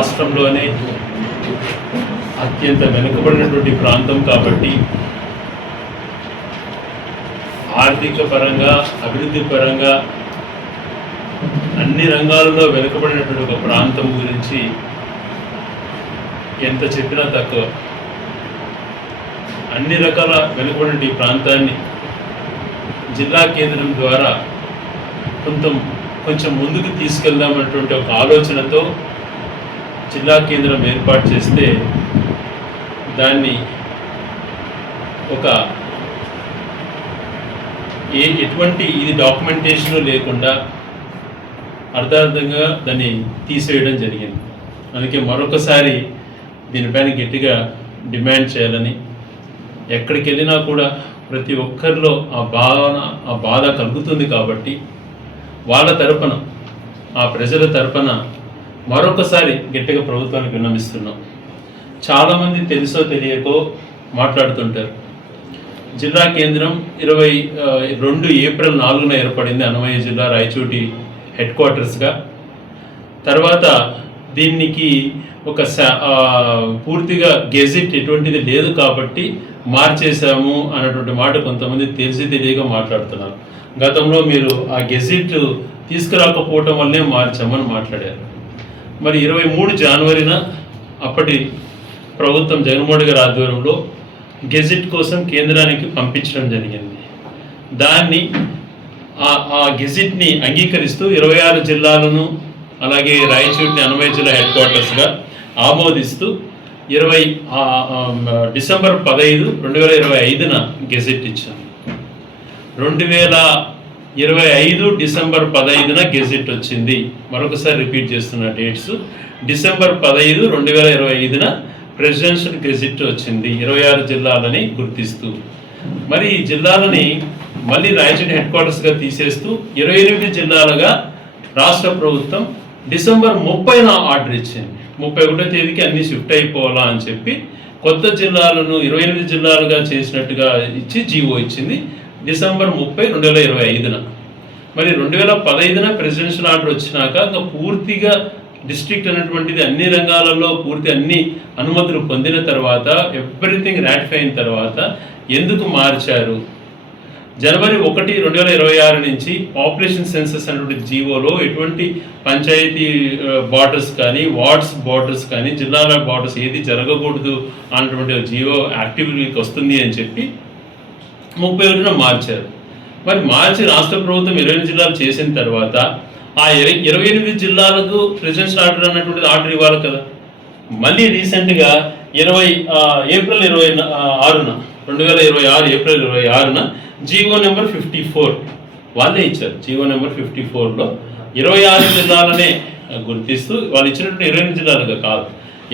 రాష్ట్రంలోనే అత్యంత వెనుకబడినటువంటి ప్రాంతం కాబట్టి ఆర్థిక పరంగా, అభివృద్ధి పరంగా అన్ని రంగాలలో వెనుకబడినటువంటి ఒక ప్రాంతం గురించి ఎంత చెప్పినా తక్కువ. అన్ని రకాల వెనుకబడిన ఈ ప్రాంతాన్ని జిల్లా కేంద్రం ద్వారా కొంచెం ముందుకు తీసుకెళ్దామన్నటువంటి ఒక ఆలోచనతో జిల్లా కేంద్రం ఏర్పాటు చేస్తే దాన్ని ఒక ఎటువంటి ఇది డాక్యుమెంటేషన్ లేకుండా అర్థార్థంగా దాన్ని తీసేయడం జరిగింది. అందుకే మరొకసారి దీనిపైన గట్టిగా డిమాండ్ చేయాలని, ఎక్కడికి వెళ్ళినా కూడా ప్రతి ఒక్కరిలో ఆ బాధ కలుగుతుంది కాబట్టి వాళ్ళ తరపున, ఆ ప్రజల తరపున మరొకసారి గట్టిగా ప్రభుత్వానికి విన్నవిస్తున్నాం. చాలామంది తెలుసో తెలియకో మాట్లాడుతుంటారు. జిల్లా కేంద్రం 22 ఏప్రిల్ 4న ఏర్పడింది అన్నమయ్య జిల్లా రాయచోటి హెడ్ క్వార్టర్స్గా. తర్వాత దీనికి ఒక పూర్తిగా గెజిట్ ఎటువంటిది లేదు కాబట్టి మార్చేశాము అన్నటువంటి మాట కొంతమంది తెలిసి తెలియక మాట్లాడుతున్నారు. గతంలో మీరు ఆ గెజిట్ తీసుకురాకపోవటం వల్లనే మార్చామని మాట్లాడారు. మరి 23 జనవరిన అప్పటి ప్రభుత్వం జగన్మోహన్ గారి ఆధ్వర్యంలో గెజిట్ కోసం కేంద్రానికి పంపించడం జరిగింది. దాన్ని ఆ గెజిట్ని అంగీకరిస్తూ 26 జిల్లాలను అలాగే రాయచోటిని అన్నమయ్య జిల్లా హెడ్ క్వార్టర్స్గా ఆమోదిస్తూ డిసెంబర్ 15, 2025న గెజిట్ ఇచ్చాం. 2025 డిసెంబర్ 15న గెజిట్ వచ్చింది. మరొకసారి రిపీట్ చేస్తున్న డేట్స్. డిసెంబర్ 15, 2025న ప్రెసిడెన్షియల్ గెజిట్ వచ్చింది 26 జిల్లాలని గుర్తిస్తూ. మరి ఈ జిల్లాలని మళ్ళీ రాయచోటి హెడ్ క్వార్టర్స్గా తీసేస్తూ 28 జిల్లాలుగా రాష్ట్ర ప్రభుత్వం డిసెంబర్ 30న ఆర్డర్ ఇచ్చింది. 31వ తేదీకి అన్ని షిఫ్ట్ అయిపోవాలా అని చెప్పి కొత్త జిల్లాలను 28 జిల్లాలుగా చేసినట్టుగా ఇచ్చి జీవో ఇచ్చింది డిసెంబర్ 30, 2025న. మరి 2015న ప్రెసిడెన్షియల్ ఆర్డర్ వచ్చినాక ఇంకా పూర్తిగా డిస్ట్రిక్ట్ అనేటువంటిది అన్ని రంగాలలో అన్ని అనుమతులు పొందిన తర్వాత, ఎవ్రీథింగ్ రాటిఫై అయిన తర్వాత ఎందుకు మార్చారు? జనవరి 1, 2026 నుంచి పాపులేషన్ సెన్సస్ అనేటువంటి జీవోలో ఎటువంటి పంచాయతీ బార్డర్స్ కానీ, వార్డ్స్ బార్డర్స్ కానీ, జిల్లాల బార్డర్స్ ఏది జరగకూడదు అన్నటువంటి జీవో యాక్టివిటీకి వస్తుంది అని చెప్పి 31న మార్చారు. మరి మార్చి రాష్ట్ర ప్రభుత్వం 28 జిల్లాలు చేసిన తర్వాత ఆ 28 జిల్లాలకు ప్రెసిడెన్షియల్ ఆర్డర్ అన్నటువంటిది ఆర్డర్ ఇవ్వాలి కదా. మళ్ళీ రీసెంట్గా ఏప్రిల్ 26న 2026 ఏప్రిల్ 26న జీవో నెంబర్ 54 వాళ్ళే ఇచ్చారు. జీవో నెంబర్ 54లో 26 జిల్లాలనే గుర్తిస్తూ, వాళ్ళు ఇచ్చినటువంటి 28 జిల్లాలుగా కాదు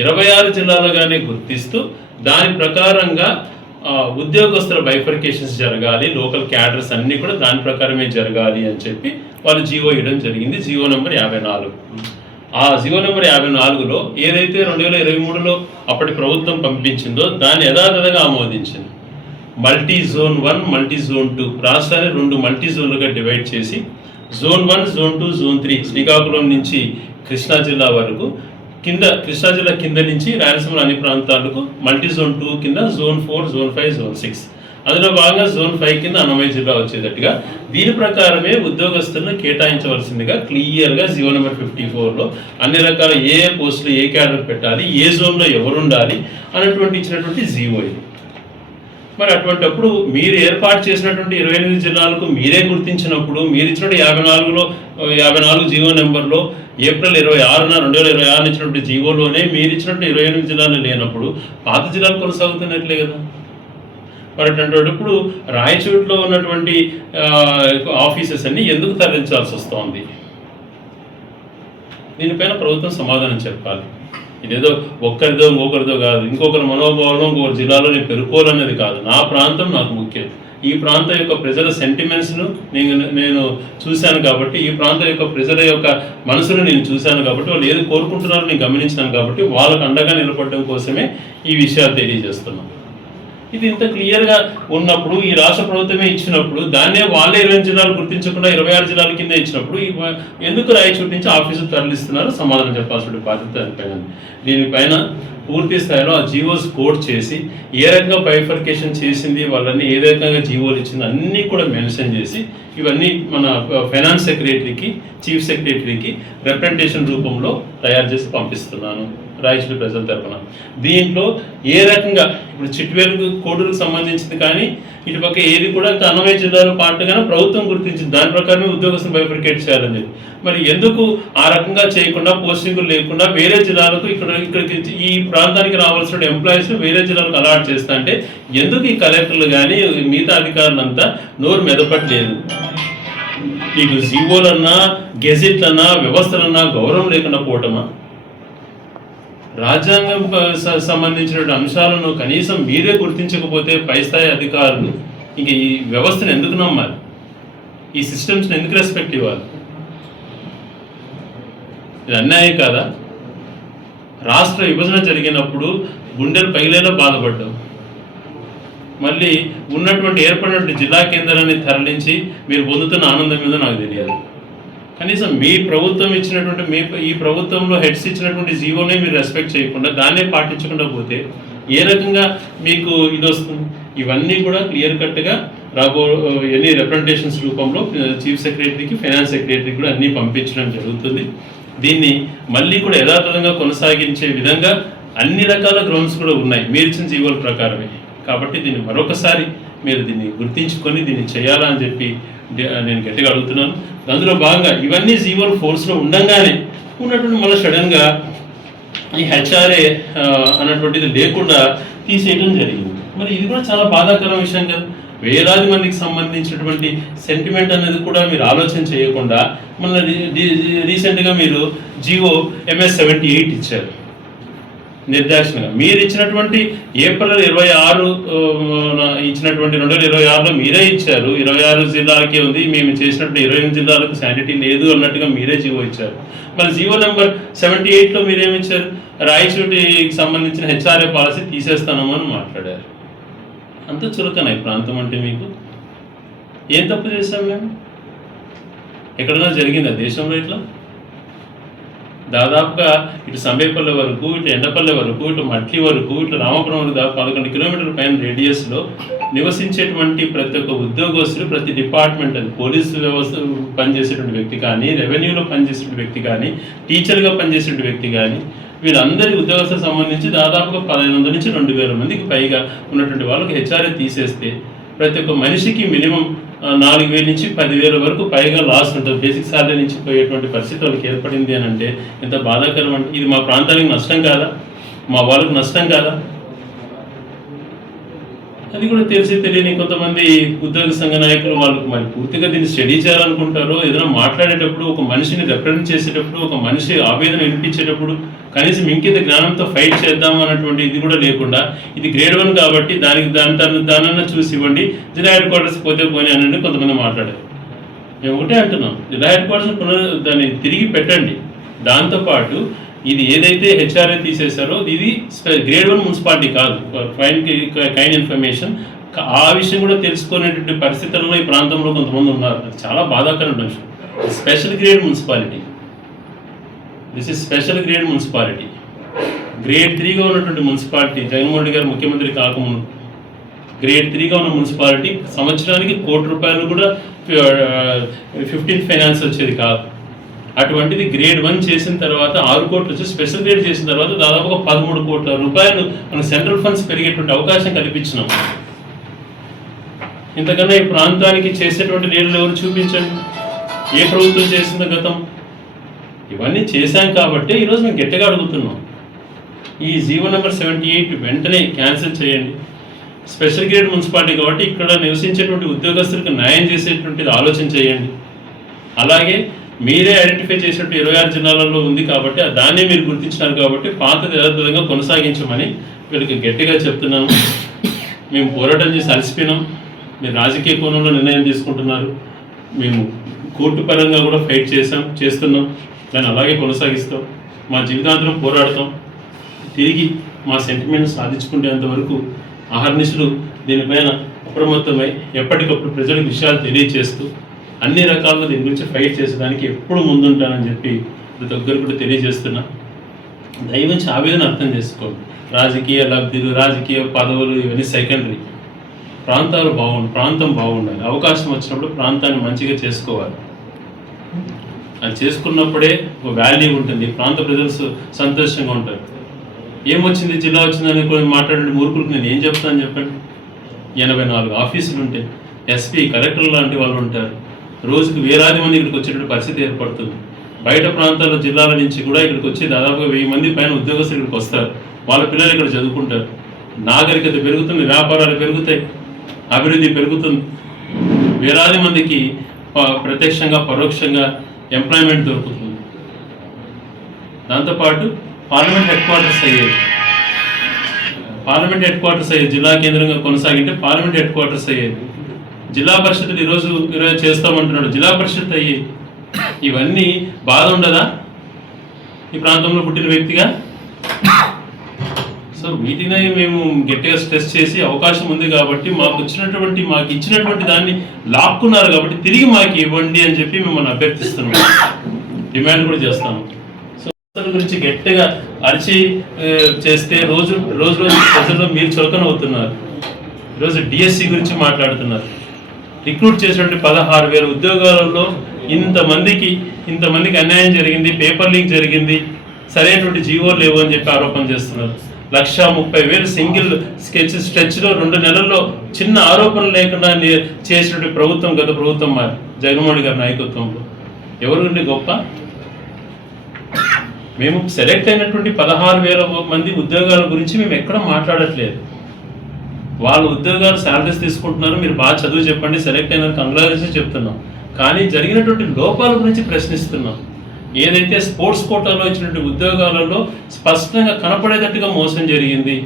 26 జిల్లాలుగానే గుర్తిస్తూ దాని ప్రకారంగా ఉద్యోగస్తుల బైఫర్కేషన్స్ జరగాలి, లోకల్ క్యాడర్స్ అన్నీ కూడా దాని ప్రకారమే జరగాలి అని చెప్పి వాళ్ళు జీవో ఇవ్వడం జరిగింది. GO number 54. ఆ జీవో నెంబర్ 54లో ఏదైతే 2023లో అప్పటి ప్రభుత్వం పంపించిందో దాన్ని యథాతథంగా ఆమోదించింది. మల్టీ జోన్ 1, మల్టీ జోన్ 2 రాష్ట్రాన్ని 2 మల్టీ జోన్లుగా డివైడ్ చేసి జోన్ 1, జోన్ 2, జోన్ 3 శ్రీకాకుళం నుంచి కృష్ణా జిల్లా వరకు, కృష్ణా జిల్లా కింద నుంచి రాయలసీమ అన్ని ప్రాంతాలకు మల్టీ జోన్ 2 కింద జోన్ 4, జోన్ 5, జోన్ 6, అందులో భాగంగా జోన్ 5 కింద అన్నమయ్య జిల్లా వచ్చేటట్టుగా దీని ప్రకారమే ఉద్యోగస్తులను కేటాయించవలసిందిగా క్లియర్గా జీవో నెంబర్ 54లో అన్ని రకాల ఏ పోస్టులు ఏ క్యాడర్ పెట్టాలి, ఏ జోన్లో ఎవరు ఉండాలి అన్నటువంటి ఇచ్చినటువంటి జీవో ఇది. మరి అటువంటిప్పుడు మీరు ఏర్పాటు చేసినటువంటి 28 జిల్లాలకు మీరే గుర్తించినప్పుడు, మీరు ఇచ్చినటువంటి 54 జీవో నెంబర్లో ఏప్రిల్ 26న 2026 ఇచ్చినటువంటి జీవోలోనే మీరు ఇచ్చినటువంటి 28 జిల్లాలు లేనప్పుడు పాత జిల్లాలు కొనసాగుతున్నట్లే కదా. మరి అటువంటిప్పుడు రాయచోటిలో ఉన్నటువంటి ఆఫీసెస్ అన్ని ఎందుకు తరలించాల్సి వస్తుంది? దీనిపైన ప్రభుత్వం సమాధానం చెప్పాలి. ఇదేదో ఒక్కరిదో ఇంకొకరిదో కాదు, ఇంకొకరి మనోభావంలో ఇంకొకరి జిల్లాలో నేను పెరుకోవాలనేది కాదు. నా ప్రాంతం నాకు ముఖ్యం. ఈ ప్రాంతం యొక్క ప్రజల సెంటిమెంట్స్ను నేను చూశాను కాబట్టి, ఈ ప్రాంతం యొక్క ప్రజల యొక్క మనసును నేను చూశాను కాబట్టి, వాళ్ళు ఏది కోరుకుంటున్నారో నేను గమనించాను కాబట్టి వాళ్ళకు అండగా నిలబడడం కోసమే ఈ విషయాలు తెలియజేస్తున్నాను. ఇది ఇంత క్లియర్గా ఉన్నప్పుడు, ఈ రాష్ట్ర ప్రభుత్వమే ఇచ్చినప్పుడు, దాన్నే వాళ్ళే 20 జిల్లాలు గుర్తించకుండా 26 జిల్లాల కింద ఇచ్చినప్పుడు ఎందుకు రాయచూటి నుంచి ఆఫీసు తరలిస్తున్నారు? సమాధానం చెప్పాల్సిన బాధ్యత దానిపైన. దీనిపైన పూర్తి స్థాయిలో ఆ జీవోస్ కోడ్ చేసి ఏ రకంగా బైఫర్కేషన్ చేసింది, వాళ్ళని ఏ రకంగా జీవోలు ఇచ్చింది అన్నీ కూడా మెన్షన్ చేసి ఇవన్నీ మన ఫైనాన్స్ సెక్రటరీకి, చీఫ్ సెక్రటరీకి రిప్రజెంటేషన్ రూపంలో తయారు చేసి పంపిస్తున్నాను రాయచూటి ప్రజల తరఫున. దీంట్లో ఏ రకంగా ఇప్పుడు చిట్వేలు కోడులకు సంబంధించింది కానీ ఇటుపక్క ఏది కూడా అన్నమయ్య జిల్లాలో పాటుగానే ప్రభుత్వం గుర్తించింది, దాని ప్రకారమే ఉద్యోగస్తులు బైఫర్కేట్ చేయాలని చెప్పి. మరి ఎందుకు ఆ రకంగా చేయకుండా, పోస్టింగులు లేకుండా వేరే జిల్లాలకు ఇక్కడికి ఈ ప్రాంతానికి రావాల్సిన ఎంప్లాయీస్ వేరే జిల్లాలకు అలాట్ చేస్తా అంటే ఎందుకు ఈ కలెక్టర్లు కానీ మిగతా అధికారులంతా నోరు మెదపట్లేదు? మీకు జీవోలన్నా, గెజెట్లన్నా, వ్యవస్థలన్నా గౌరవం లేకుండా పోవటమా? రాజ్యాంగం సంబంధించిన అంశాలను కనీసం మీరే గుర్తించకపోతే పై స్థాయి అధికారులు ఇంక ఈ వ్యవస్థను ఎందుకు నమ్మాలి? ఈ సిస్టమ్స్ని ఎందుకు రెస్పెక్ట్ ఇవ్వాలి? ఇది అన్యాయం కాదా? రాష్ట్ర విభజన జరిగినప్పుడు గుండెలు పగిలేలా బాధపడ్డాం. మళ్ళీ ఉన్నటువంటి ఏర్పడినటువంటి జిల్లా కేంద్రాన్ని తరలించి మీరు పొందుతున్న ఆనందం మీద నాకు తెలియదు. కనీసం మీ ప్రభుత్వం ఇచ్చినటువంటి ఈ ప్రభుత్వంలో హెడ్స్ ఇచ్చినటువంటి జీవోనే మీరు రెస్పెక్ట్ చేయకుండా, దాన్నే పాటించకుండా పోతే ఏ రకంగా మీకు ఇది వస్తుంది? ఇవన్నీ కూడా క్లియర్ కట్గా ఎన్ని రిప్రజెంటేషన్స్ రూపంలో చీఫ్ సెక్రటరీకి, ఫైనాన్స్ సెక్రటరీకి కూడా అన్నీ పంపించడం జరుగుతుంది. దీన్ని మళ్ళీ కూడా యథాతథంగా కొనసాగించే విధంగా అన్ని రకాల గ్రౌండ్స్ కూడా ఉన్నాయి మీరు ఇచ్చిన జీవోల ప్రకారమే. కాబట్టి దీన్ని మరొకసారి మీరు దీన్ని గుర్తించుకొని దీన్ని చేయాలా అని చెప్పి నేను గట్టిగా అడుగుతున్నాను. అందులో భాగంగా ఇవన్నీ జీవోలు ఫోర్స్లో ఉండగానే ఉన్నటువంటి మళ్ళీ సడన్గా ఈ హెచ్ఆర్ఏ అన్నటువంటిది లేకుండా తీసేయడం జరిగింది. మరి ఇది కూడా చాలా బాధాకరమైన విషయం కదా. వేలాది మందికి సంబంధించినటువంటి సెంటిమెంట్ అనేది కూడా మీరు ఆలోచన చేయకుండా మన రీసెంట్గా మీరు జీవో MS 78 ఇచ్చారు నిర్దేశంగా. మీరు ఇచ్చినటువంటి ఏప్రిల్ 26 ఇచ్చినటువంటి 2026లో మీరే ఇచ్చారు. 26 జిల్లాలకే ఉంది, మేము చేసినట్టు 28 జిల్లాలకు శానిటీ లేదు అన్నట్టుగా మీరే జీవో ఇచ్చారు. మరి జీవో నెంబర్ 78లో మీరేమిచ్చారు? రాయచోటికి సంబంధించిన హెచ్ఆర్ఏ పాలసీ తీసేస్తామని మాట్లాడారు. అంత చులకన ఈ ప్రాంతం అంటే మీకు. ఏం తప్పు చేశాం మేము? ఎక్కడన్నా జరిగిందా దేశంలో ఇట్లా? దాదాపుగా ఇటు సంబేపల్లి వరకు, ఇటు ఎండపల్లి వరకు, ఇటు మట్లి వరకు, ఇటు రామపురం వరకు దాదాపు 11 కిలోమీటర్ల పైన రేడియస్లో నివసించేటువంటి ప్రతి ఒక్క ఉద్యోగస్తులు, ప్రతి డిపార్ట్మెంట్, అది పోలీసు వ్యవస్థ పనిచేసేటువంటి వ్యక్తి కానీ, రెవెన్యూలో పనిచేసేటువంటి వ్యక్తి కానీ, టీచర్గా పనిచేసేటువంటి వ్యక్తి కానీ, వీళ్ళందరి ఉద్యోగస్తులకు సంబంధించి దాదాపుగా 1500 నుంచి 2000 మందికి పైగా ఉన్నటువంటి వాళ్ళకి హెచ్ఆర్ఏ తీసేస్తే ప్రతి ఒక్క మనిషికి మినిమం 4000 నుంచి 10,000 వరకు పైగా లాస్ ఉంటుంది. బేసిక్ సాలరీ నుంచి పోయేటువంటి పరిస్థితి వాళ్ళకి ఏర్పడింది అని అంటే ఎంత బాధాకరం అంటే, ఇది మా ప్రాంతానికి నష్టం కాదా? మా వాళ్ళకు నష్టం కాదా? అది కూడా తెలిసి తెలియని కొంతమంది ఉద్యోగ సంఘ నాయకులు వాళ్ళు మరి పూర్తిగా దీన్ని స్టడీ చేయాలనుకుంటారో, ఏదైనా మాట్లాడేటప్పుడు, ఒక మనిషిని రిప్రజెంట్ చేసేటప్పుడు, ఒక మనిషి ఆవేదన వినిపించేటప్పుడు కనీసం ఇంకింత జ్ఞానంతో ఫైట్ చేద్దాం అన్నటువంటి ఇది కూడా లేకుండా, ఇది గ్రేడ్ 1 కాబట్టి దానన్నా చూసి ఇవ్వండి, జిల్లా హెడ్ క్వార్టర్స్ పోతే పోనీ అని కొంతమంది మాట్లాడారు. మేము ఒకటే అంటున్నాం, జిల్లా హెడ్ క్వార్టర్స్ దాన్ని తిరిగి పెట్టండి. దాంతోపాటు ఇది ఏదైతే హెచ్ఆర్ఏ తీసేశారో ఇది గ్రేడ్ 1 మున్సిపాలిటీ కాదు. కైండ్ ఇన్ఫర్మేషన్ ఆ విషయం కూడా తెలుసుకునేటువంటి పరిస్థితుల్లో ఈ ప్రాంతంలో కొంతమంది ఉన్నారు. అది చాలా బాధాకరమైన విషయం. Special grade municipality, this is special grade municipality. Grade 3గా ఉన్నటువంటి మున్సిపాలిటీ, జగన్మోహన్ రెడ్డి గారు ముఖ్యమంత్రి కాకముందు గ్రేడ్ 3గా ఉన్న మున్సిపాలిటీ సంవత్సరానికి ₹1 కూడా 15 ఫైనాన్స్ వచ్చేది కాదు. అటువంటిది గ్రేడ్ 1 చేసిన తర్వాత 6 కోట్లు వచ్చి స్పెషల్ గ్రేడ్ చేసిన తర్వాత దాదాపుగా ₹13 కోట్ల మన సెంట్రల్ ఫండ్స్ పెరిగేటువంటి అవకాశం కల్పించినాం. ఇంతకన్నా ఈ ప్రాంతానికి చేసేటువంటి లీడర్లు ఎవరు చూపించండి? ఏ ప్రభుత్వం చేసిందో గతం? ఇవన్నీ చేశాం కాబట్టి ఈరోజు మేము గట్టిగా అడుగుతున్నాం, ఈ జీవో నెంబర్ 78 వెంటనే క్యాన్సిల్ చేయండి. స్పెషల్ గ్రేడ్ మున్సిపాలిటీ కాబట్టి ఇక్కడ నివసించేటువంటి ఉద్యోగస్తులకు న్యాయం చేసేటువంటిది ఆలోచన చేయండి. అలాగే మీరే ఐడెంటిఫై చేసినట్టు 26 జిల్లాలలో ఉంది కాబట్టి దాన్నే మీరు గుర్తించినారు కాబట్టి పాతది యథాతథంగా కొనసాగించమని వీళ్ళకి గట్టిగా చెప్తున్నాను. మేము పోరాటం చేసి అలసిపోయినాం. మీరు రాజకీయ కోణంలో నిర్ణయం తీసుకుంటున్నారు. మేము కోర్టు పరంగా కూడా ఫైట్ చేస్తున్నాం. దాన్ని అలాగే కొనసాగిస్తాం. మా జీవితాంతరం పోరాడతాం. తిరిగి మా సెంటిమెంట్ సాధించుకునేంత వరకు అహర్నిశలు దీనిపైన అప్రమత్తమై ఎప్పటికప్పుడు ప్రజలకు విషయాలు తెలియజేస్తూ అన్ని రకాలుగా దీని గురించి ఫైట్ చేసేదానికి ఎప్పుడు ముందుంటానని చెప్పి ప్రతి ఒక్కరు కూడా తెలియజేస్తున్నా. దయవుంచి ఆవేదన అర్థం చేసుకోండి. రాజకీయ లబ్ధులు, రాజకీయ పదవులు ఇవన్నీ సెకండరీ. ప్రాంతం బాగుండాలి. అవకాశం వచ్చినప్పుడు ప్రాంతాన్ని మంచిగా చేసుకోవాలి. అది చేసుకున్నప్పుడే ఒక వాల్యూ ఉంటుంది. ప్రాంత ప్రజలు సంతోషంగా ఉంటారు. ఏమొచ్చింది, జిల్లా వచ్చిందని కొన్ని మాట్లాడండి మూర్ఖులకు నేను ఏం చెప్తాను చెప్పండి. 84 ఆఫీసులు ఉంటాయి. ఎస్పీ, కలెక్టర్ లాంటి వాళ్ళు ఉంటారు. రోజుకు వేలాది మంది ఇక్కడికి వచ్చేటువంటి పరిస్థితి ఏర్పడుతుంది. బయట ప్రాంతాల జిల్లాల నుంచి కూడా ఇక్కడికి వచ్చి దాదాపుగా 1000 మంది పైన ఉద్యోగస్తులు ఇక్కడికి వస్తారు. వాళ్ళ పిల్లలు ఇక్కడ చదువుకుంటారు. నాగరికత పెరుగుతుంది, వ్యాపారాలు పెరుగుతాయి, అభివృద్ధి పెరుగుతుంది. వేలాది మందికి ప్రత్యక్షంగా పరోక్షంగా ఎంప్లాయ్మెంట్ దొరుకుతుంది. దాంతోపాటు పార్లమెంట్ హెడ్ క్వార్టర్స్ అయ్యేది జిల్లా కేంద్రంగా కొనసాగింటే పార్లమెంట్ హెడ్ క్వార్టర్స్ అయ్యేది. జిల్లా పరిషత్తులు ఈరోజు చేస్తామంటున్నాడు, జిల్లా పరిషత్ అయ్యేది. ఇవన్నీ బాధ ఉండదా ఈ ప్రాంతంలో పుట్టిన వ్యక్తిగా? సో వీటినే మేము గట్టిగా స్ట్రెస్ చేసి అవకాశం ఉంది కాబట్టి మాకు ఇచ్చినటువంటి దాన్ని లాక్కున్నారు కాబట్టి తిరిగి మాకు ఇవ్వండి అని చెప్పి మిమ్మల్ని అభ్యర్థిస్తున్నాం, డిమాండ్ కూడా చేస్తాము. సో గురించి గట్టిగా అరిచి చేస్తే రోజు ప్రజల్లో మీరు చులకన అవుతున్నారు. ఈరోజు డిఎస్సి గురించి మాట్లాడుతున్నారు. రిక్రూట్ చేసినటువంటి 16,000 ఉద్యోగాలలో ఇంతమందికి అన్యాయం జరిగింది, పేపర్ లీక్ జరిగింది, సరైనటువంటి జీవోలు లేవు అని చెప్పి ఆరోపణ చేస్తున్నారు. 1,30,000 సింగిల్ స్ట్రెచ్లో 2 నెలల్లో చిన్న ఆరోపణలు లేకుండా చేసినటువంటి ప్రభుత్వం గత ప్రభుత్వం జగన్మోహన్ గారి నాయకత్వంలో. ఎవరు గొప్ప? మేము సెలెక్ట్ అయినటువంటి 16,000 మంది ఉద్యోగాల గురించి మేము ఎక్కడ మాట్లాడట్లేదు. వాళ్ళ ఉద్యోగాలు శాలరీస్ తీసుకుంటున్నారు, మీరు బాగా చదువు చెప్పండి, సెలెక్ట్ అయిన కంగ్రాచులేషన్స్ చెప్తున్నాం. కానీ జరిగినటువంటి లోపాల గురించి ప్రశ్నిస్తున్నాం. ఏదైతే స్పోర్ట్స్ కోటాలో ఇచ్చినటువంటి ఉద్యోగాలలో స్పష్టంగా కనపడేటట్టుగా మోసం జరిగింది.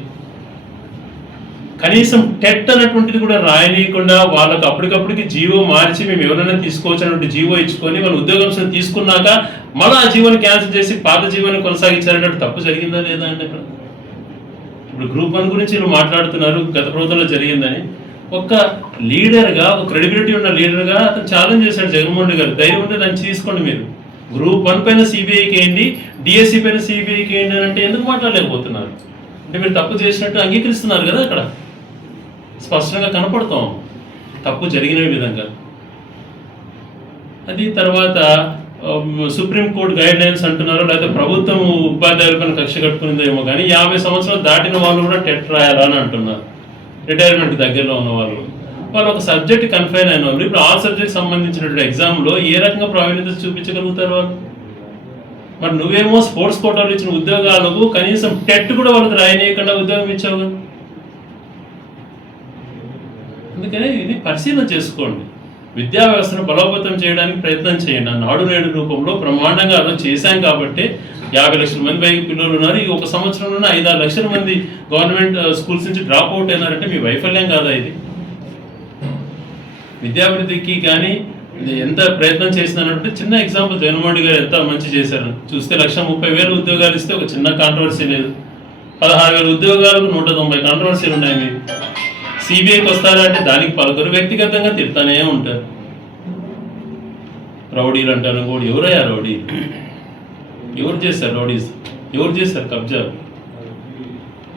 కనీసం టెట్ అనేటువంటిది కూడా రాయనీయకుండా వాళ్ళకి అప్పటికప్పటికి జీవో మార్చి మేము ఎవరైనా తీసుకోవచ్చినటువంటి జీవో ఇచ్చుకొని వాళ్ళ ఉద్యోగం తీసుకున్నాక మళ్ళీ ఆ జీవోని క్యాన్సిల్ చేసి పాత జీవోని కొనసాగించారనేటువంటి తప్పు జరిగిందా లేదా అండి? అక్కడ ఇప్పుడు గ్రూప్ 1 గురించి వీళ్ళు మాట్లాడుతున్నారు, గత ప్రభుత్వంలో జరిగిందని. ఒక లీడర్గా, ఒక క్రెడిబిలిటీ ఉన్న లీడర్గా అతను ఛాలెంజ్ చేశాడు జగన్మోహన్ గారు. ధైర్యం ఉంటే దాన్ని తీసుకోండి. మీరు గ్రూప్ 1 పైన సిబిఐకి వేయండి, డిఎస్సి పైన సిబిఐకి వేయండి అని అంటే ఎందుకు మాట్లాడలేకపోతున్నారు? అంటే మీరు తప్పు చేసినట్టు అంగీకరిస్తున్నారు కదా, అక్కడ స్పష్టంగా కనపడతాం తప్పు జరిగిన విధంగా. అది తర్వాత సుప్రీంకోర్టు గైడ్ లైన్స్ అంటున్నారు, లేకపోతే ప్రభుత్వం ఉపాధ్యాయులపైన కక్ష కట్టుకునిందేమో కానీ 50 సంవత్సరాలు దాటిన వాళ్ళు కూడా టెట్ రాయాలా అని అంటున్నారు. రిటైర్మెంట్ దగ్గరలో ఉన్న వాళ్ళు ఒక సబ్జెక్ట్ కన్ఫైన్ అయిన వాళ్ళు ఇప్పుడు ఆ సబ్జెక్ట్ సంబంధించినటువంటి ఎగ్జామ్లో ఏ రకంగా ప్రావీణ్యత చూపించగలుగుతారు వాళ్ళు? మరి నువ్వేమో స్పోర్ట్స్ కోటాలు ఇచ్చిన ఉద్యోగాలకు కనీసం టెట్ కూడా వాళ్ళకి రాయనీయకుండా ఉద్యోగం ఇచ్చావు. అందుకనే ఇది పరిశీలన చేసుకోండి. విద్యా వ్యవస్థను బలోపేతం చేయడానికి ప్రయత్నం చేయండి. నాడు నేడు రూపంలో బ్రహ్మాండంగా అలా చేశాం కాబట్టి 50 లక్షల మంది పైకి పిల్లలు ఉన్నారు. ఈ ఒక సంవత్సరంలోనే 5-6 లక్షల మంది గవర్నమెంట్ స్కూల్స్ నుంచి డ్రాప్ అవుట్ అయినారంటే మీ వైఫల్యం కాదా ఇది? విద్యాభివృద్ధికి కానీ ఎంత ప్రయత్నం చేసినారంటే చిన్న ఎగ్జాంపుల్ జగన్మోహన్ గారు ఎంత మంచి చేశారు చూస్తే 1,30,000 ఉద్యోగాలు ఇస్తే ఒక చిన్న కాంట్రవర్సీ లేదు. 16,000 ఉద్యోగాలకు 190 కాంట్రవర్సీలు ఉన్నాయి. మీరు సిబిఐకి వస్తారంటే దానికి పలువురు వ్యక్తిగతంగా తిడతానే ఉంటారు. రౌడీలు అంటారు కూడా. ఎవరయ్యా రౌడీ? ఎవరు చేస్తారు రౌడీస్? ఎవరు చేస్తారు కబ్జాలు?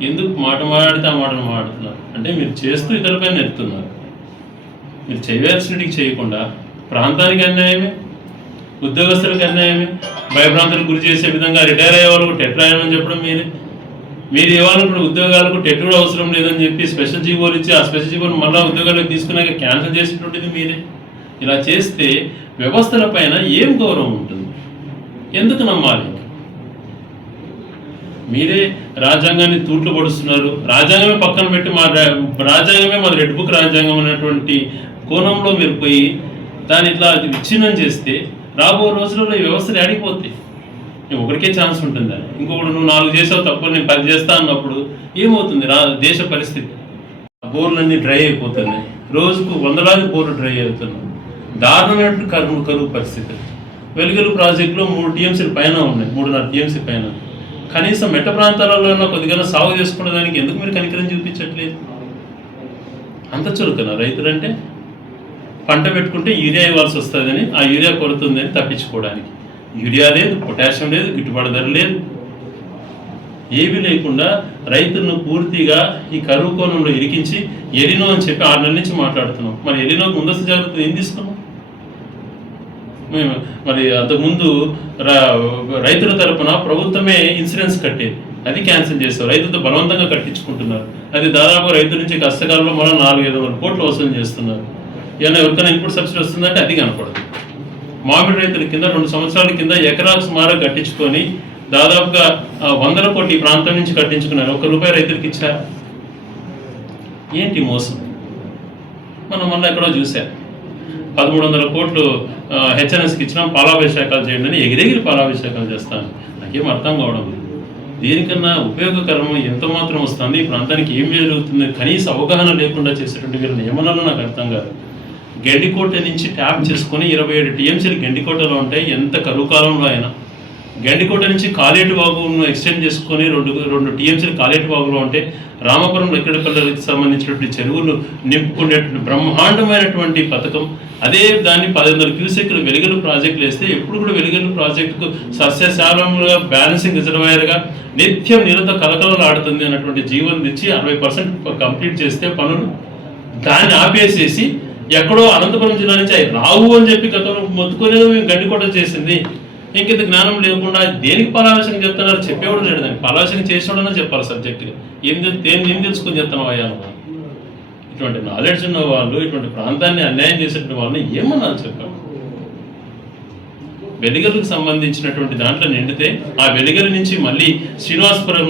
ఎందుకు మాట మాట్లాడితే ఆ మాటలు మాట్లాడుతున్నారు అంటే మీరు చేస్తూ ఇతరులపైన నెడుతున్నారు. మీరు చేయవలసినటికి చేయకుండా ప్రాంతానికి అన్యాయమే, ఉద్యోగస్తులకు అన్యాయమే, భయభ్రాంతులకు గురి చేసే విధంగా రిటైర్ అయ్యే వాళ్ళకు టెట్ రాయమని చెప్పడం మీరు ఇవ్వాలనుకున్న ఉద్యోగాలకు టెట్ కూడా అవసరం లేదని చెప్పి స్పెషల్ జీవోలు ఇచ్చి ఆ స్పెషల్ జీవోలు మళ్ళీ ఉద్యోగాలకు తీసుకున్నాక క్యాన్సిల్ చేసేటువంటిది మీరే. ఇలా చేస్తే వ్యవస్థల పైన ఏం గౌరవం ఉంటుంది? ఎందుకు నమ్మాలి? మీరే రాజ్యాంగాన్ని తూట్లు పడుస్తున్నారు. రాజ్యాంగమే పక్కన పెట్టి రాజ్యాంగమే మాది రెడ్ బుక్ రాజ్యాంగం అనేటువంటి కోణంలో మీరు పోయి దాన్ని ఇట్లా విచ్ఛిన్నం చేస్తే రాబో రోజులలో ఈ వ్యవస్థలు ఆడిపోతాయి. ఒకరికే ఛాన్స్ ఉంటుందా? ఇంకొకటి నువ్వు 4 చేసావు తప్ప నేను 10 చేస్తా అన్నప్పుడు ఏమవుతుంది? దేశ పరిస్థితి బోర్లన్నీ డ్రై అయిపోతున్నాయి. రోజుకు 100,000 బోర్లు డ్రై అవుతున్నాయి. దారుణమైనటువంటి కరువు పరిస్థితి. వెలుగులు ప్రాజెక్టులో 3 టీఎంసీల పైన ఉన్నాయి, 3.5 టీఎంసీ పైన. కనీసం మెట్ట ప్రాంతాలలో కొద్దిగా సాగు చేసుకునే దానికి ఎందుకు మీరు కనికరం చూపించట్లేదు? అంత చురుకున రైతులంటే పంట పెట్టుకుంటే యూరియా ఇవ్వాల్సి వస్తుందని, ఆ యూరియా కొడుతుందని తప్పించుకోవడానికి. యూరియా లేదు, పొటాషియం లేదు, గిట్టుబాటు ధర లేదు, ఏమీ లేకుండా రైతులను పూర్తిగా ఈ కరువు కోణంలో ఇరికించి ఎలినో అని చెప్పి 6 నెలల నుంచి మాట్లాడుతున్నాం. మరి ఎలినోకి ముందస్తు జాగ్రత్తలు ఏం తీసుకున్నాం? మేము మరి అంతకుముందు రైతుల తరపున ప్రభుత్వమే ఇన్సూరెన్స్ కట్టేది, అది క్యాన్సిల్ చేస్తారు. రైతులతో బలవంతంగా కట్టించుకుంటున్నారు. అది దాదాపు రైతు నుంచి కష్టకాలంలో మనం 400-500 కోట్లు వసూలు చేస్తున్నారు. ఏమైనా ఎవరికైనా ఇన్పుట్ సబ్సిడీ వస్తుందంటే అది కనపడదు. మామిడి రైతుల కింద 2 సంవత్సరాల కింద ఎకరాకు సుమారు కట్టించుకొని దాదాపుగా 100 కోట్ల ప్రాంతం నుంచి కట్టించుకున్నారు. ₹1 రైతులకు ఇచ్చారు. ఏంటి మోసం? మనం మళ్ళీ ఎక్కడో చూసాం, 1300 కోట్లు హెచ్ఎన్ఎస్కి ఇచ్చినాం, పాలాభిషేకాలు చేయండి అని ఎగిరెగిరి పాలాభిషేకాలు చేస్తాను. నాకేం అర్థం కావడం లేదు. దేనికన్నా ఉపయోగకరం ఎంత మాత్రం వస్తుంది, ఈ ప్రాంతానికి ఏం జరుగుతుంది కనీస అవగాహన లేకుండా చేసేటువంటి వీళ్ళ నియమనాలు నాకు అర్థం కాదు. గండికోట నుంచి ట్యాప్ చేసుకొని 27 టీఎంసీలు గండికోటలో ఉంటాయి. ఎంత కరువు కాలంలో అయినా గండికోట నుంచి కాలేటి వాగును ఎక్స్టెండ్ చేసుకొని 2 టీఎంసీలు కాలేటి వాగులో ఉంటే రామపురం లెక్కడపల్లెలకు సంబంధించినటువంటి చెరువులు నింపుకునేటువంటి బ్రహ్మాండమైనటువంటి పథకం. అదే దాన్ని 1500 క్యూసెక్లు వెలుగలు ప్రాజెక్టులు వేస్తే ఎప్పుడు కూడా వెలుగలు ప్రాజెక్టుకు సస్యశాలంగా బ్యాలెన్సింగ్ రిజర్వాయర్గా నిత్యం నీళ్ళతో కలకలలాడుతుంది అన్నటువంటి జీవనం తెచ్చి 60% కంప్లీట్ చేస్తే పనులు దాన్ని ఆపేసేసి ఎక్కడో అనంతపురం జిల్లా నుంచి అవి రావు అని చెప్పి గతంలో మొత్తుకునేది మేము గండికోట చేసింది. ఇంకింత జ్ఞానం లేకుండా దేనికి పరామర్శం చెప్తున్నారు? చెప్పేవాడు లేడు. దానికి పరామర్శం చేసేవాడన్నా చెప్పాలి సబ్జెక్టుగా. ఏం తెలుసుకొని చెప్తున్నావు అయ్యా? ఇటువంటి నాలెడ్జ్ ఉన్న వాళ్ళు, ఇటువంటి ప్రాంతాన్ని అన్యాయం చేసేటువంటి వాళ్ళని ఏమన్నారు చెప్పారు? వెలిగలకు సంబంధించినటువంటి దాంట్లో నిండితే ఆ వెలిగల నుంచి మళ్ళీ శ్రీనివాసపురం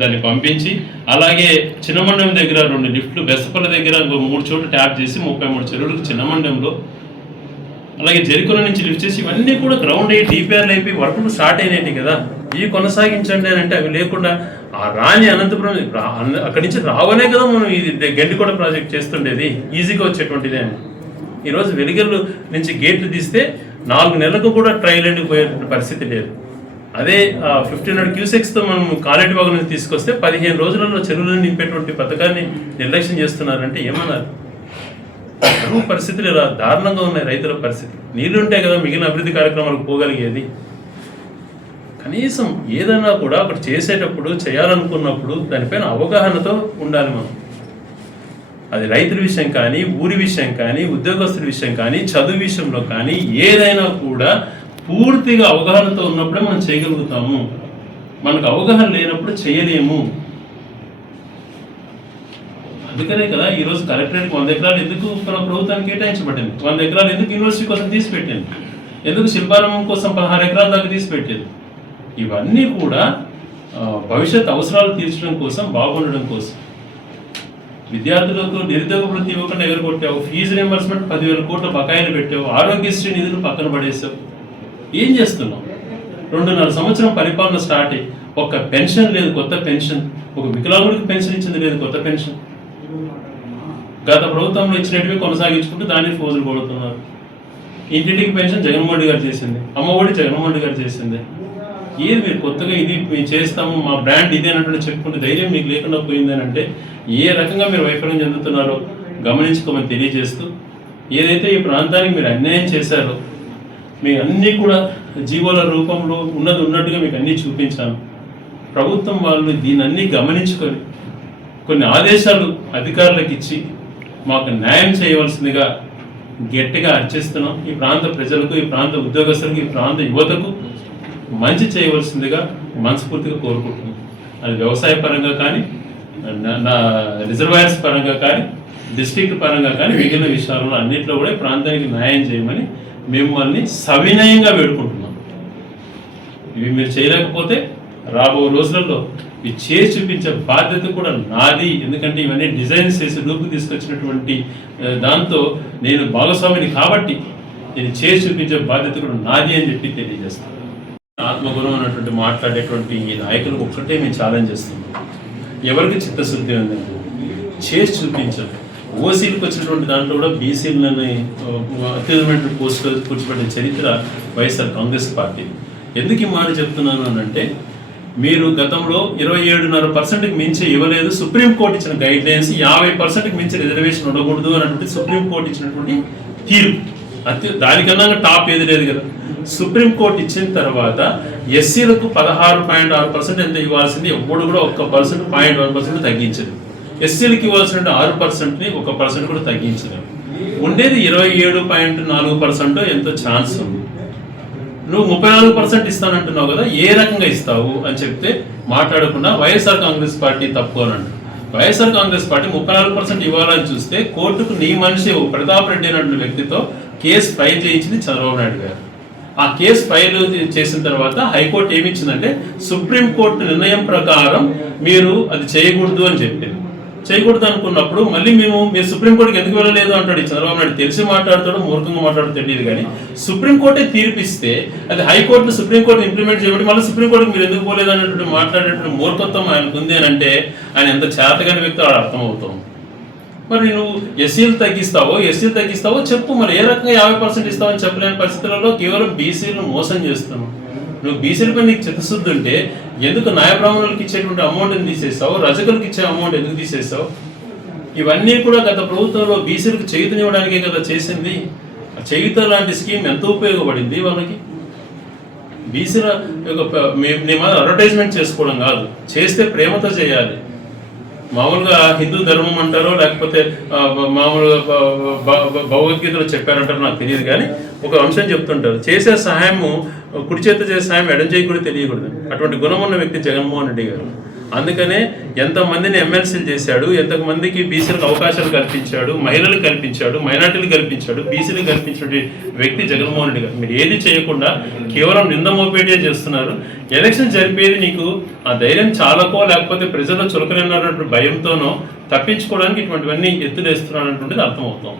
దాన్ని పంపించి, అలాగే చిన్నమండం దగ్గర 2 లిఫ్ట్లు, బెస్తపల్లి దగ్గర 3 చోట్ల ట్యాప్ చేసి 33 చెరువులకు చిన్నమండంలో, అలాగే జరికొన నుంచి లిఫ్ట్ చేసి ఇవన్నీ కూడా గ్రౌండ్ అయ్యి డిపిఆర్లు అయిపోయి వర్కులు స్టార్ట్ అయినాయి కదా. ఇవి కొనసాగించండి అని అంటే అవి లేకుండా ఆ రాని అనంతపురం అక్కడి నుంచి రావనే కదా మనం ఇది గండికోట ప్రాజెక్ట్ చేస్తుండేది, ఈజీగా వచ్చేటువంటిదే అని. ఈరోజు వెలిగళ్ళు నుంచి గేట్లు తీస్తే 4 నెలలకు కూడా ట్రయల్ ఎండ్కి పోయేటువంటి పరిస్థితి లేదు. అదే 1500 క్యూసెక్స్తో మనం కాలేటి వాగు నుంచి తీసుకొస్తే 15 రోజులలో చెరువులను నింపేటువంటి పథకాన్ని నిర్లక్ష్యం చేస్తున్నారంటే ఏమన్నారు? కరువు పరిస్థితులు ఇలా దారుణంగా ఉన్నాయి. రైతుల పరిస్థితి నీళ్లు ఉంటే కదా మిగిలిన అభివృద్ధి కార్యక్రమాలకు పోగలిగేది. కనీసం ఏదైనా కూడా అక్కడ చేసేటప్పుడు, చేయాలనుకున్నప్పుడు దానిపైన అవగాహనతో ఉండాలి మనం. అది రైతుల విషయం కానీ, ఊరి విషయం కానీ, ఉద్యోగస్తుల విషయం కానీ, చదువు విషయంలో కానీ ఏదైనా కూడా పూర్తిగా అవగాహనతో ఉన్నప్పుడే మనం చేయగలుగుతాము. మనకు అవగాహన లేనప్పుడు చేయలేము. అందుకనే కదా ఈరోజు కలెక్టరేట్కి 100 ఎకరాలు ఎందుకు మన ప్రభుత్వానికి కేటాయించబడింది, 100 ఎకరాలు ఎందుకు యూనివర్సిటీ కోసం తీసిపెట్టింది, ఎందుకు శిల్పారామం కోసం 16 ఎకరాల దాకా తీసిపెట్టేది. ఇవన్నీ కూడా భవిష్యత్ అవసరాలు తీర్చడం కోసం, బాగుండడం కోసం. విద్యార్థులకు నిరుద్యోగ వృత్తి ఇవ్వకుండా ఎవరు కొట్టావు, ఫీజు రియంబర్స్మెంట్ 10,000 కోట్ల బకాయిలు పెట్టావు, ఆరోగ్యశ్రీ నిధులు పక్కన పడేసావు. ఏం చేస్తున్నావు? 2.5 సంవత్సరం పరిపాలన స్టార్ట్ అయ్యి ఒక్క పెన్షన్ లేదు, కొత్త పెన్షన్. ఒక వికలాంగుడికి పెన్షన్ ఇచ్చింది లేదు, కొత్త పెన్షన్. గత ప్రభుత్వంలో ఇచ్చినట్టుగా కొనసాగించుకుంటూ దాన్ని ఫోజులు కొడుతున్నారు. ఇంటింటికి పెన్షన్ జగన్మోహన్ రెడ్డి గారు చేసింది, అమ్మఒడి జగన్మోహన్ రెడ్డి గారు చేసింది. ఏది మీరు కొత్తగా ఇది మేము చేస్తాము, మా బ్రాండ్ ఇదే అన్నట్టు చెప్పుకుంటే ధైర్యం మీకు లేకుండా పోయిందని అంటే ఏ రకంగా మీరు వైఫల్యం చెందుతున్నారో గమనించుకోమని తెలియజేస్తూ, ఏదైతే ఈ ప్రాంతానికి మీరు అన్యాయం చేశారో మీకు అన్నీ కూడా జీవోల రూపంలో ఉన్నట్టుగా మీకు అన్నీ చూపించాను. ప్రభుత్వం వాళ్ళు దీన్ని అన్నీ గమనించుకొని కొన్ని ఆదేశాలు అధికారులకు ఇచ్చి మాకు న్యాయం చేయవలసిందిగా గట్టిగా అర్చిస్తున్నాం. ఈ ప్రాంత ప్రజలకు, ఈ ప్రాంత ఉద్యోగస్తులకు, ఈ ప్రాంత యువతకు మంచి చేయవలసిందిగా మనస్ఫూర్తిగా కోరుకుంటున్నాం. అది వ్యవసాయ పరంగా కానీ, నా రిజర్వాయర్స్ పరంగా కానీ, డిస్ట్రిక్ట్ పరంగా కానీ, మిగిలిన విషయాల్లో అన్నింటిలో కూడా ఈ ప్రాంతానికి న్యాయం చేయమని మిమ్మల్ని సవినయంగా వేడుకుంటున్నాం. ఇవి మీరు చేయలేకపోతే రాబో రోజులలో ఇవి చేసి చూపించే బాధ్యత కూడా నాది. ఎందుకంటే ఇవన్నీ డిజైన్స్ చేసి రూపు తీసుకొచ్చినటువంటి దాంతో నేను భాగస్వామిని కాబట్టి నేను చేసి చూపించే బాధ్యత కూడా నాది అని చెప్పి తెలియజేస్తాను. ఆత్మగుణం అన్నటువంటి మాట్లాడేటువంటి నాయకులకు ఒక్కటే మేము ఛాలెంజ్ చేస్తున్నాం. ఎవరికి చిత్తశుద్ధి ఉందండి, చేసి చూపించండి. ఓసీలకు వచ్చినటువంటి దాంట్లో కూడా బీసీలని అత్యున్నత పోస్టులు కూర్చోబెట్టిన చరిత్ర వైఎస్ఆర్ కాంగ్రెస్ పార్టీ. ఎందుకు ఈ మాట చెప్తున్నాను అని అంటే, మీరు గతంలో 27.5% మించి ఇవ్వలేదు. సుప్రీంకోర్టు ఇచ్చిన గైడ్ లైన్స్ 50% మించి రిజర్వేషన్ ఉండకూడదు అన్నటువంటి సుప్రీంకోర్టు ఇచ్చినటువంటి తీర్పు. దానికన్నా టాప్ ఏది లేదు కదా. సుప్రీంకోర్టు ఇచ్చిన తర్వాత ఎస్సీలకు 16.6% ఎంత ఇవ్వాల్సింది ఎప్పుడు కూడా 1% తగ్గించదు. ఎస్సీలకు ఇవ్వాల్సిన 6%ని 1% కూడా తగ్గించదు. ఉండేది 27.4% ఎంతో ఛాన్స్ ఉంది. నువ్వు 34% ఇస్తానంటున్నావు కదా, ఏ రకంగా ఇస్తావు అని చెప్తే మాట్లాడకుండా వైఎస్ఆర్ కాంగ్రెస్ పార్టీ తప్పు అని అంటారు. వైఎస్ఆర్ కాంగ్రెస్ పార్టీ 34% ఇవ్వాలని చూస్తే కోర్టుకు నీ మనిషి ప్రతాప్ రెడ్డి అనే వ్యక్తితో కేసు ఫైల్ చేయించింది చంద్రబాబు నాయుడు గారు. ఆ కేసు ఫైల్ చేసిన తర్వాత హైకోర్టు ఏమిచ్చిందంటే సుప్రీంకోర్టు నిర్ణయం ప్రకారం మీరు అది చేయకూడదు అని చెప్పింది. చేయకూడదు అనుకున్నప్పుడు మళ్ళీ మీరు సుప్రీంకోర్టుకి ఎందుకు వెళ్ళలేదు అంటాడు చంద్రబాబు నాయుడు. తెలిసి మాట్లాడతాడు, మూర్ఖంగా మాట్లాడతాడు తెలియదు, కానీ సుప్రీంకోర్టే తీర్పిస్తే అది హైకోర్టు సుప్రీంకోర్టు ఇంప్లిమెంట్ చేయబడి మళ్ళీ సుప్రీంకోర్టుకి మీరు ఎందుకు పోలేదు అన్నటువంటి మాట్లాడేటువంటి మూర్ఖత్వం ఆయనకు ఉంది అని అంటే ఆయన ఎంత చేతగాని వ్యక్తి వాడు అర్థమవుతాం. మరి నువ్వు ఎస్సీలు తగ్గిస్తావో చెప్పు. మరి ఏ రకంగా 50% ఇస్తావని చెప్పలేని పరిస్థితులలో కేవలం బీసీలను మోసం చేస్తున్నావు. నువ్వు బీసీలపై నీకు చిత్తశుద్ధి ఉంటే ఎందుకు న్యాయ బ్రాహ్మణులకు ఇచ్చేటువంటి అమౌంట్ని తీసేస్తావు, రజకులకు ఇచ్చే అమౌంట్ ఎందుకు తీసేస్తావు? ఇవన్నీ కూడా గత ప్రభుత్వంలో బీసీలకు చేయూతనివ్వడానికే కదా చేసింది. చేయూత లాంటి స్కీమ్ ఎంత ఉపయోగపడింది వాళ్ళకి? బీసీల అడ్వర్టైజ్మెంట్ చేసుకోవడం కాదు, చేస్తే ప్రేమతో చేయాలి. మామూలుగా హిందూ ధర్మం అంటారో లేకపోతే మామూలుగా భగవద్గీతలో చెప్పారంటారో నాకు తెలియదు, కానీ ఒక అంశం చెప్తుంటారు, చేసే సహాయము కుడి చేత చేసే సహాయం ఎడం చేయి కూడా తెలియకూడదు. అటువంటి గుణం ఉన్న వ్యక్తి జగన్మోహన్ రెడ్డి గారు. అందుకనే ఎంతమందిని ఎమ్మెల్సీలు చేశాడు, ఎంతమందికి బీసీలకు అవకాశాలు కల్పించాడు, మహిళలకు కల్పించాడు, మైనార్టీలు కల్పించాడు, బీసీలకు కల్పించిన వ్యక్తి జగన్మోహన్ రెడ్డి గారు. మీరు ఏది చేయకుండా కేవలం నింద మోపేటే చేస్తున్నారు. ఎలక్షన్ జరిపేది నీకు ఆ ధైర్యం చాలకో లేకపోతే ప్రజల్లో చులకనన్నటువంటి భయంతోనో తప్పించుకోవడానికి ఇటువంటివన్నీ ఎత్తులేస్తున్నారన్నటువంటిది అర్థమవుతాం.